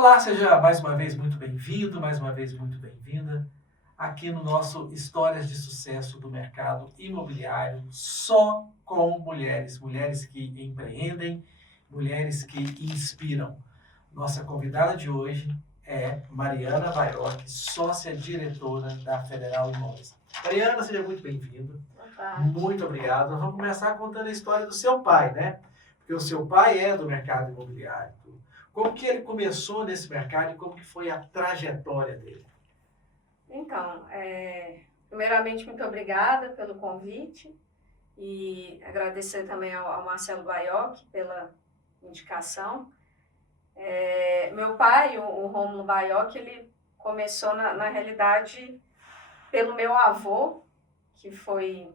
Olá, seja mais uma vez muito bem-vindo, mais uma vez muito bem-vinda aqui no nosso Histórias de Sucesso do Mercado Imobiliário, só com mulheres, mulheres que empreendem, mulheres que inspiram. Nossa convidada de hoje é Mariana Baiocchi, sócia-diretora da Federal Imóveis. Mariana, seja muito bem-vinda. Muito obrigado. Nós vamos começar contando a história do seu pai, né? Porque o seu pai é do mercado imobiliário. Como que ele começou nesse mercado e como que foi a trajetória dele? Então, primeiramente, muito obrigada pelo convite e agradecer também ao Marcelo Baiocchi pela indicação. Meu pai, o Rômulo Baiocchi, ele começou, na realidade, pelo meu avô, que foi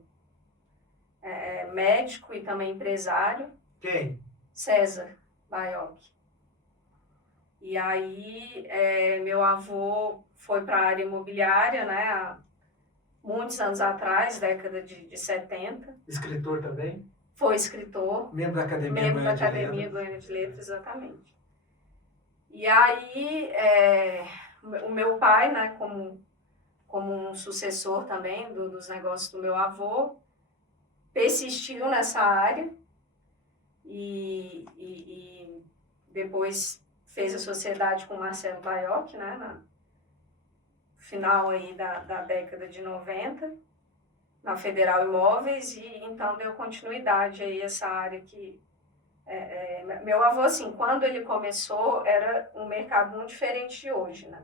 médico e também empresário. Quem? César Baiocchi. E aí, meu avô foi para a área imobiliária, né, há muitos anos atrás, década de 70. Escritor também? Foi escritor. Membro da Academia Membro da Goiânia de Academia Letras. Goiânia de Letras, exatamente. E aí, o meu pai, né, como um sucessor também dos negócios do meu avô, persistiu nessa área e depois fez a sociedade com o Marcelo Baiocchi, né, no final aí da década de 90, na Federal Imóveis, e então deu continuidade aí a essa área que... meu avô, assim, quando ele começou, era um mercado muito diferente de hoje, né?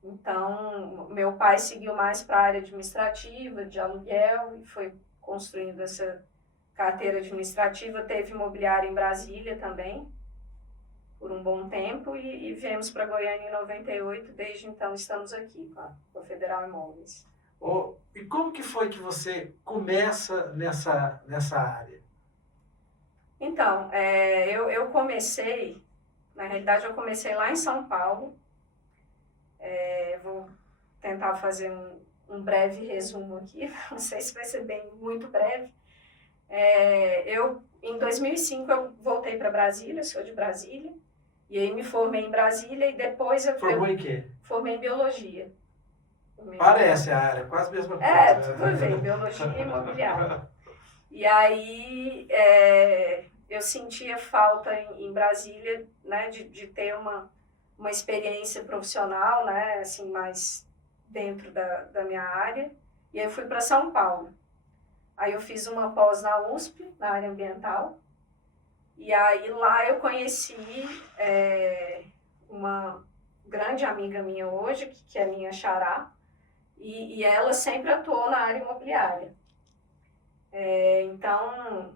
Então, meu pai seguiu mais para a área administrativa, de aluguel, e foi construindo essa carteira administrativa. Teve imobiliário em Brasília também, por um bom tempo, e viemos para Goiânia em 98, desde então estamos aqui com a Federal Imóveis. E como que foi que você começa nessa área? Então, eu comecei, na realidade eu comecei lá em São Paulo. Vou tentar fazer um breve resumo aqui, não sei se vai ser muito breve. Em 2005 eu voltei para Brasília, sou de Brasília, e aí me formei em Brasília e depois Formou em quê? Formei em Biologia. Parece a área, quase a mesma coisa. Tudo bem, Biologia e Imobiliária. E aí eu sentia falta em Brasília, né, de ter uma experiência profissional, né, assim, mais dentro da minha área. E aí eu fui para São Paulo. Aí eu fiz uma pós na USP, na área ambiental. E aí lá eu conheci uma grande amiga minha hoje, que é minha xará, e ela sempre atuou na área imobiliária. Então,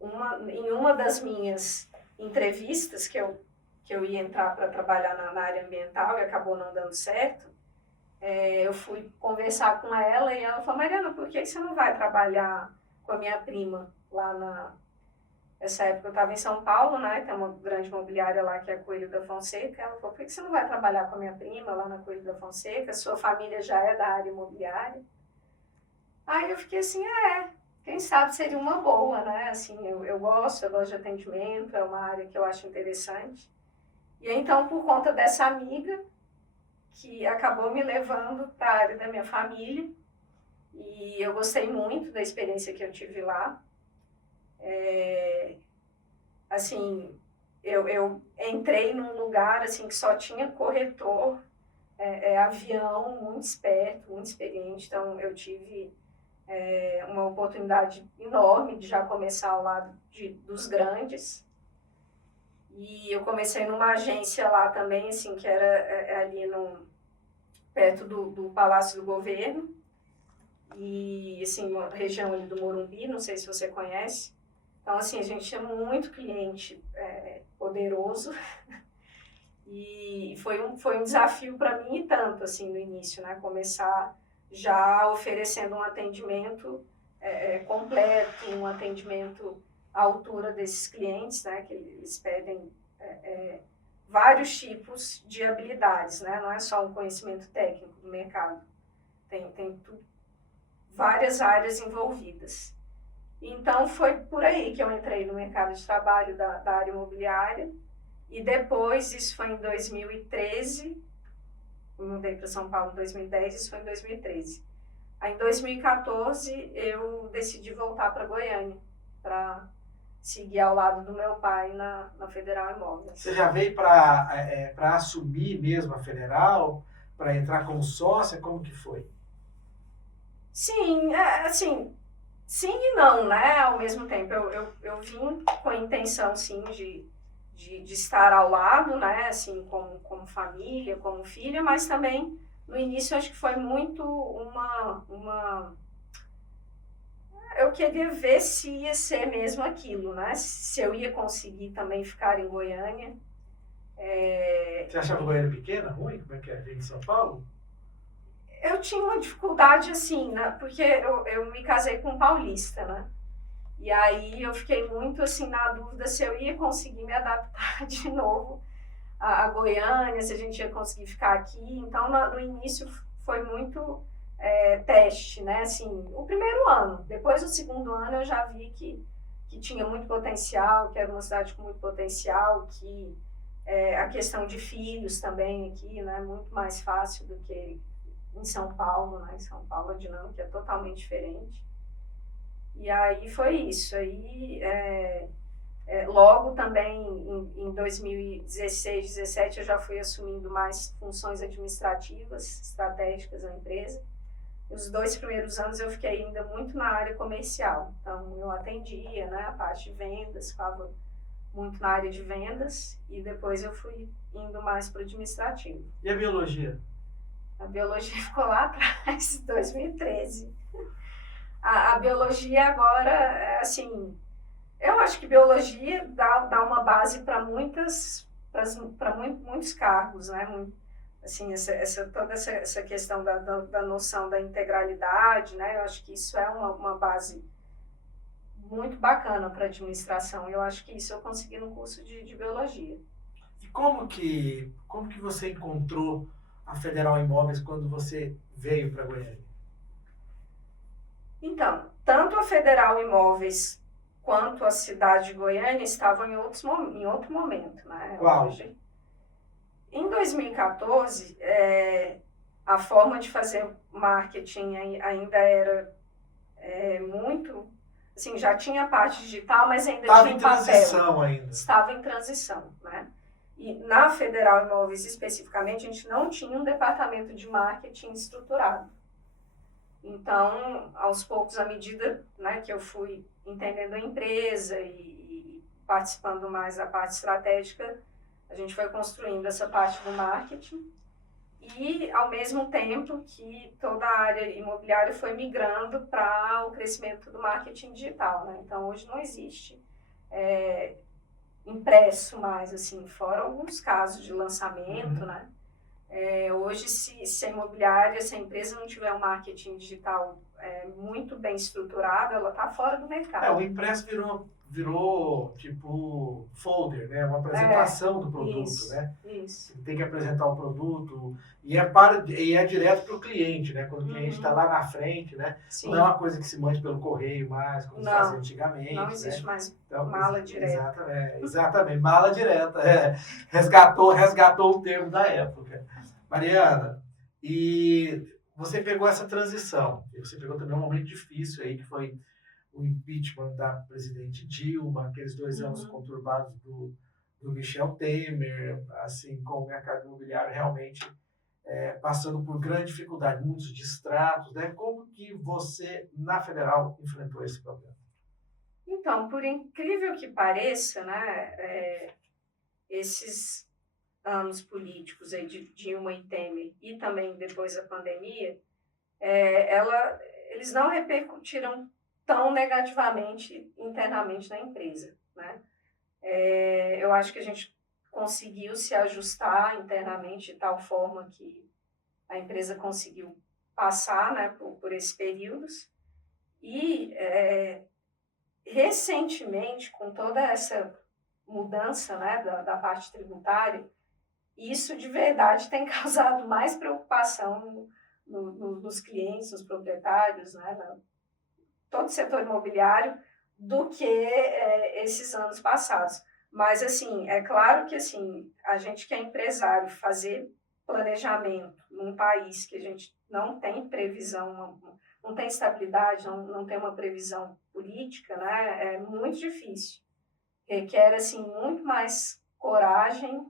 em uma das minhas entrevistas que eu ia entrar para trabalhar na área ambiental e acabou não dando certo, eu fui conversar com ela e ela falou: Mariana, por que você não vai trabalhar com a minha prima lá nessa época eu estava em São Paulo, né, tem uma grande imobiliária lá que é a Coelho da Fonseca. Ela falou: por que você não vai trabalhar com a minha prima lá na Coelho da Fonseca? Sua família já é da área imobiliária. Aí eu fiquei assim, quem sabe seria uma boa, né? Assim, eu gosto de atendimento, é uma área que eu acho interessante. E então, por conta dessa amiga, que acabou me levando para a área da minha família, e eu gostei muito da experiência que eu tive lá. Assim, eu entrei num lugar assim, que só tinha corretor, avião, muito esperto, muito experiente, então eu tive uma oportunidade enorme de já começar ao lado dos grandes. E eu comecei numa agência lá também, assim, que era ali perto do Palácio do Governo, e assim, uma região ali do Morumbi, não sei se você conhece. Então, assim, a gente tinha muito cliente poderoso, e foi um desafio para mim e tanto, assim, no início, né, começar já oferecendo um atendimento completo, um atendimento à altura desses clientes, né, que eles pedem vários tipos de habilidades, né, não é só um conhecimento técnico do mercado, tem várias áreas envolvidas. Então foi por aí que eu entrei no mercado de trabalho da área imobiliária, E depois, isso foi em 2013, eu mudei para São Paulo em 2010, isso foi em 2013. Aí em 2014 eu decidi voltar para Goiânia, para seguir ao lado do meu pai na Federal Imóveis. Você já veio para assumir mesmo a Federal, para entrar como sócia? Como que foi? Sim, assim, sim e não, né? Ao mesmo tempo, eu vim com a intenção, sim, de estar ao lado, né? Assim, como família, como filha, mas também, no início, acho que foi muito eu queria ver se ia ser mesmo aquilo, né? Se eu ia conseguir também ficar em Goiânia. Você achava Goiânia pequena, ruim? Como é que é? Vem de São Paulo? Eu tinha uma dificuldade, assim, né? Porque eu me casei com um paulista, né? E aí eu fiquei muito, assim, na dúvida se eu ia conseguir me adaptar de novo a Goiânia, se a gente ia conseguir ficar aqui. Então, no início foi muito teste, né? Assim, o primeiro ano. Depois do segundo ano eu já vi que tinha muito potencial, que era uma cidade com muito potencial, que a questão de filhos também aqui, né? Muito mais fácil do que em São Paulo, né? Em São Paulo a dinâmica é totalmente diferente. E aí foi isso. Aí logo também em 2016, 2017 eu já fui assumindo mais funções administrativas, estratégicas da empresa. Os 2 primeiros anos eu fiquei ainda muito na área comercial. Então eu atendia, né, a parte de vendas, ficava muito na área de vendas e depois eu fui indo mais para o administrativo. E a biologia? A biologia ficou lá atrás, 2013. A biologia agora, assim, eu acho que biologia dá uma base para muitos cargos, né? Assim, toda essa questão da noção da integralidade, né? Eu acho que isso é uma base muito bacana para a administração. Eu acho que isso eu consegui no curso de biologia. E como que você encontrou a Federal Imóveis quando você veio para Goiânia? Então, tanto a Federal Imóveis quanto a cidade de Goiânia estavam em outro momento, né? Qual? Hoje, em 2014, a forma de fazer marketing ainda era muito... Assim, já tinha a parte digital, mas ainda Estava tinha em papel. transição ainda. Estava em transição, né? E na Federal Imóveis, especificamente, a gente não tinha um departamento de marketing estruturado. Então, aos poucos, à medida, né, que eu fui entendendo a empresa e participando mais da parte estratégica, a gente foi construindo essa parte do marketing e, ao mesmo tempo que toda a área imobiliária foi migrando para o crescimento do marketing digital, né? Então, hoje não existe impresso mais, assim, fora alguns casos de lançamento, né? Hoje, se a imobiliária, se a empresa não tiver um marketing digital muito bem estruturado, ela está fora do mercado. O impresso virou tipo folder, né? Uma apresentação do produto, isso, né? Isso. Você tem que apresentar o produto e é direto para o cliente, né? Quando o cliente está lá na frente, né? Sim. Não é uma coisa que se mande pelo correio mais, como se fazia antigamente. Não existe, né? Mais então, mala direta. Exatamente, mala direta. Resgatou o termo da época. Mariana, e você pegou essa transição, e você pegou também um momento difícil aí, que foi o impeachment da presidente Dilma, aqueles 2 anos conturbados do Michel Temer, assim, com o mercado imobiliário realmente passando por grande dificuldade, muitos distratos, né? Como que você, na Federal, enfrentou esse problema? Então, por incrível que pareça, né, esses anos políticos aí de Dilma e Temer e também depois da pandemia, eles não repercutiram tão negativamente internamente na empresa, né? Eu acho que a gente conseguiu se ajustar internamente de tal forma que a empresa conseguiu passar, né, por esses períodos e recentemente, com toda essa mudança, né, da parte tributária, isso de verdade tem causado mais preocupação nos clientes, nos proprietários, né, todo o setor imobiliário, do que esses anos passados. Mas, assim, é claro que, assim, a gente que é empresário, fazer planejamento num país que a gente não tem previsão, não tem estabilidade, não tem uma previsão política, né, é muito difícil. Requer, assim, muito mais coragem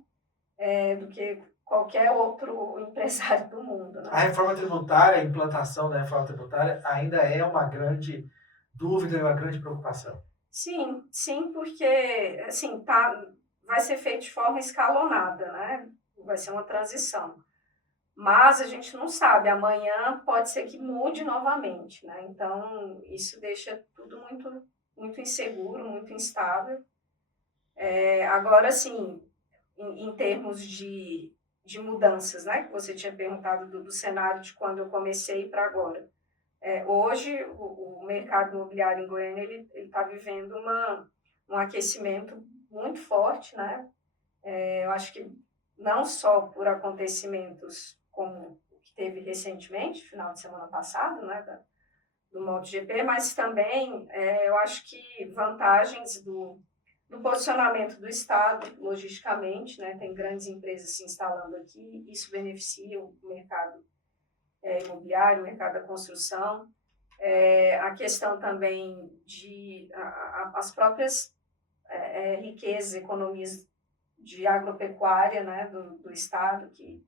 do que qualquer outro empresário do mundo, A né? reforma tributária, a implantação da reforma tributária ainda é uma grande dúvida e uma grande preocupação. Sim, sim, porque, assim, vai ser feito de forma escalonada, né? Vai ser uma transição. Mas a gente não sabe, amanhã pode ser que mude novamente, né? Então, isso deixa tudo muito, muito inseguro, muito instável. Agora, assim, em termos de mudanças, né? Que você tinha perguntado do cenário de quando eu comecei para agora. Hoje, o mercado imobiliário em Goiânia ele está vivendo um aquecimento muito forte, né? Eu acho que não só por acontecimentos como o que teve recentemente, final de semana passado, né, do MotoGP, mas também eu acho que vantagens do posicionamento do Estado, logisticamente, né, tem grandes empresas se instalando aqui, isso beneficia o mercado imobiliário, o mercado da construção, a questão também as próprias riquezas, economias de agropecuária, né, do Estado, que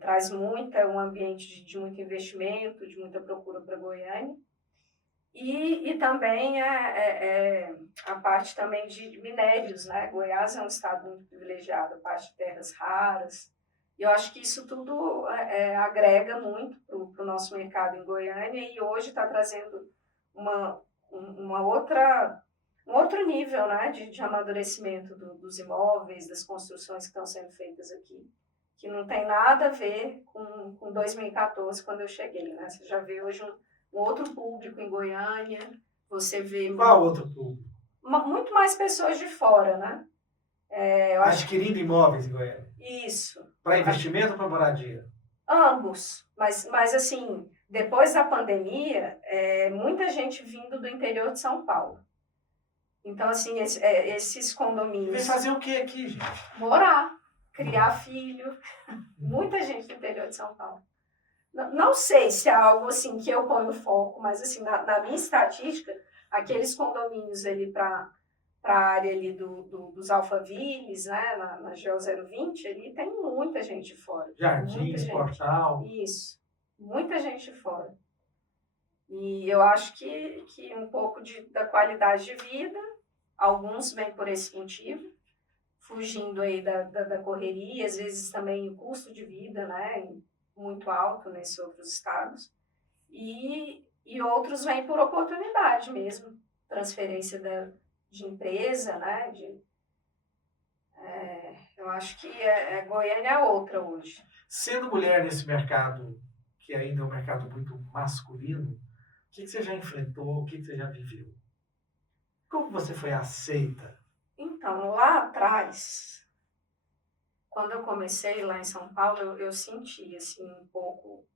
traz um ambiente de muito investimento, de muita procura para Goiânia, e também a parte também de minérios, né? Goiás é um estado muito privilegiado, a parte de terras raras, e eu acho que isso tudo agrega muito para o nosso mercado em Goiânia, e hoje está trazendo uma outra um outro nível, né, de amadurecimento dos imóveis, das construções que estão sendo feitas aqui, que não tem nada a ver com 2014, quando eu cheguei, né? Você já vê hoje um outro público em Goiânia, você vê Qual outro público? muito mais pessoas de fora, né? Adquirindo imóveis em Goiânia. Isso. Para investimento ou para moradia? Ambos, mas assim, depois da pandemia, muita gente vindo do interior de São Paulo. Então, assim, esses condomínios... Vem fazer o que aqui, gente? Morar, criar filho. Muita gente do interior de São Paulo. Não sei se é algo assim que eu ponho foco, mas assim, na minha estatística, aqueles condomínios ali para a área ali dos Alphavilles, né, na GO 020, ali tem muita gente fora. Jardins, Portal. Isso, muita gente fora. E eu acho que um pouco da qualidade de vida, alguns vêm por esse motivo, fugindo aí da correria, às vezes também o custo de vida, né, muito alto nesses outros estados, e outros vêm por oportunidade mesmo, transferência de empresa, né, eu acho que Goiânia é outra hoje. Sendo mulher nesse mercado, que ainda é um mercado muito masculino, o que você já enfrentou, o que você já viveu? Como você foi aceita? Então, lá atrás, quando eu comecei lá em São Paulo, eu senti assim, um pouco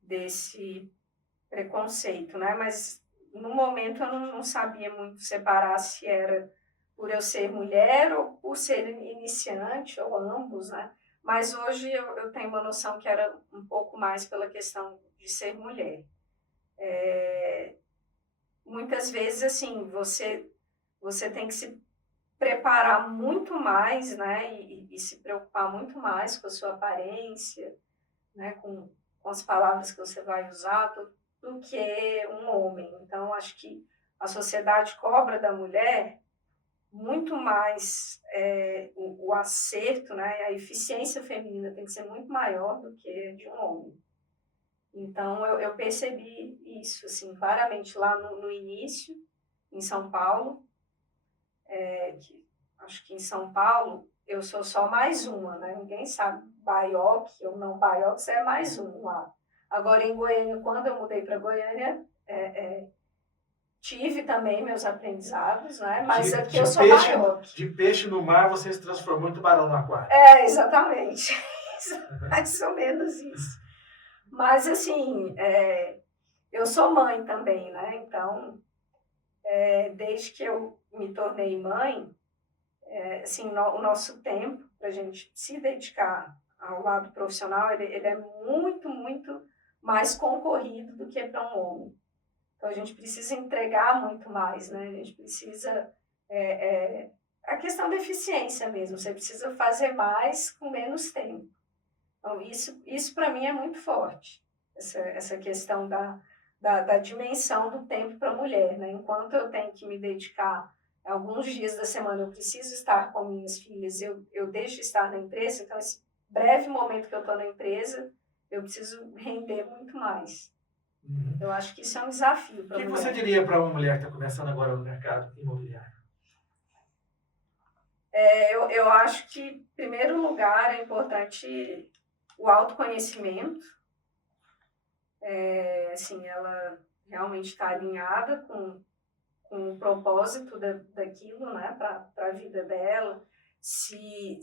desse preconceito, né? Mas no momento eu não sabia muito separar se era por eu ser mulher ou por ser iniciante, ou ambos, né? Mas hoje eu tenho uma noção que era um pouco mais pela questão de ser mulher. Muitas vezes, assim, você tem que se preparar muito mais, né? E se preocupar muito mais com a sua aparência, né? Com as palavras que você vai usar, do que um homem. Então, acho que a sociedade cobra da mulher muito mais o acerto, né? A eficiência feminina tem que ser muito maior do que de um homem. Então, eu percebi isso, assim, claramente lá no início, em São Paulo, acho que em São Paulo eu sou só mais uma, né? Ninguém sabe Baioc ou não Baioc, você é mais um lá. Agora, em Goiânia, quando eu mudei para Goiânia, tive também meus aprendizados, né? Mas aqui eu sou Baioc. De peixe no mar, você se transformou em tubarão no aquário. Exatamente. Mais ou menos isso. Mas, assim, eu sou mãe também, né? Então, desde que eu me tornei mãe, assim, o nosso tempo para a gente se dedicar ao lado profissional, ele é muito, muito mais concorrido do que para um homem. Então, a gente precisa entregar muito mais, né? A gente precisa... a questão da eficiência mesmo, você precisa fazer mais com menos tempo. Então, isso para mim é muito forte, essa questão da dimensão do tempo para a mulher, né? Enquanto eu tenho que me dedicar alguns dias da semana, eu preciso estar com minhas filhas, eu deixo de estar na empresa, então esse breve momento que eu estou na empresa, eu preciso render muito mais. Uhum. Eu acho que isso é um desafio para a mulher. O que você diria para uma mulher que está começando agora no mercado imobiliário? Eu acho que, em primeiro lugar, é importante o autoconhecimento. Assim, ela realmente está alinhada com o propósito daquilo, né, para a vida dela. Se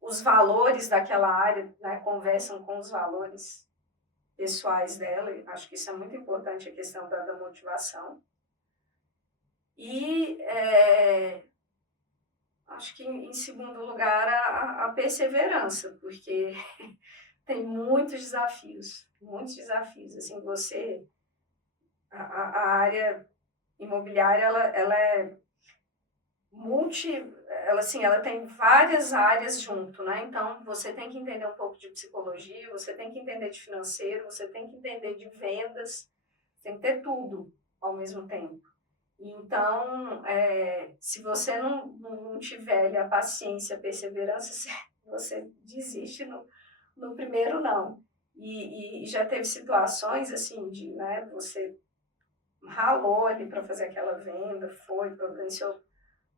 os valores daquela área, né, conversam com os valores pessoais dela. Acho que isso é muito importante, a questão da motivação. E acho que, em segundo lugar, a perseverança, porque tem muitos desafios. Assim, a área imobiliária, ela é ela tem várias áreas junto, né? Então, você tem que entender um pouco de psicologia, você tem que entender de financeiro, você tem que entender de vendas, tem que ter tudo ao mesmo tempo. Então, se você não tiver a paciência, a perseverança, você desiste no primeiro não. E já teve situações assim de, né, você ralou ali para fazer aquela venda, providenciou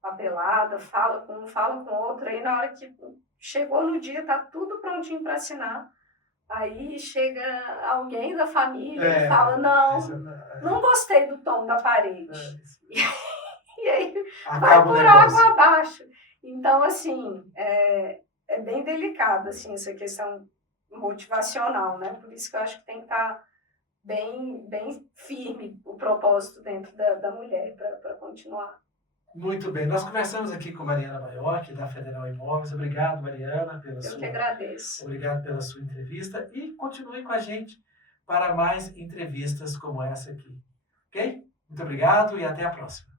papelada, fala com um, fala com outro, aí na hora que chegou no dia, tá tudo prontinho para assinar, aí chega alguém da família e fala, não gostei do tom da parede. E aí vai por água abaixo. Então, assim, é bem delicado, assim, essa questão motivacional, né? Por isso que eu acho que tem que estar bem firme o propósito dentro da mulher para continuar. Muito bem, nós conversamos aqui com Mariana Maiocchi, da Federal Imóveis. Obrigado, Mariana, que agradeço. Obrigado pela sua entrevista e continue com a gente para mais entrevistas como essa aqui. Ok? Muito obrigado e até a próxima.